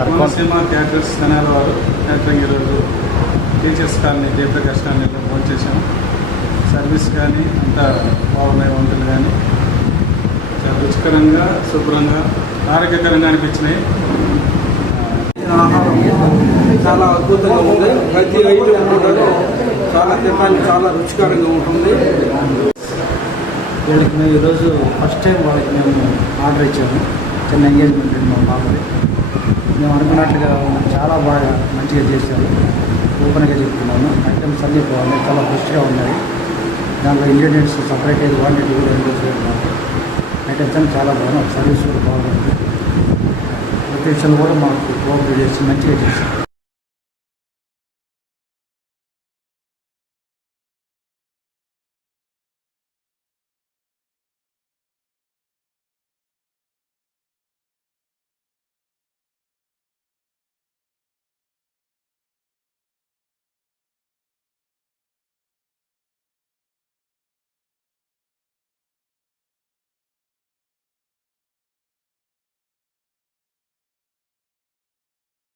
Sir Konaseema caterers Tenali వారు catering ఈరోజు teachers colony Jayaprakash కాలనీలో ఫోన్ చేశాము. సర్వీస్ కానీ అంతా బాగున్నాయి, వంటలు కానీ చాలా రుచికరంగా శుభ్రంగా ఆరోగ్యకరంగా అనిపించినాయి. ఆహారం చాలా అద్భుతంగా ఉంది. ప్రతి ఐటమ్ కూడా చాలా తినడానికి చాలా రుచికరంగా ఉంటుంది. వీళ్ళకి మేము ఈరోజు ఫస్ట్ టైం వాళ్ళకి మేము ఆర్డర్ ఇచ్చాము. చిన్న ఎంగేజ్మెంట్ మా బాబుది. మేము అనుకున్నట్లుగా చాలా బాగా మంచిగా చేశారు. ఓపెన్గా చెప్తున్నాను. ఐటమ్స్ అన్నీ బాగున్నాయి, చాలా ఫ్రెష్గా ఉన్నాయి. దాంట్లో ఇంగ్రీడియంట్స్ సపరేట్ అయ్యి క్వాంటిటీ కూడా ఐటమ్స్ అన్నీ చాలా బాగున్నాయి. సర్వీస్ కూడా బాగుంది. లొకేషన్ కూడా మాకు కోఆపరేట్ చేసి మంచిగా చేశారు.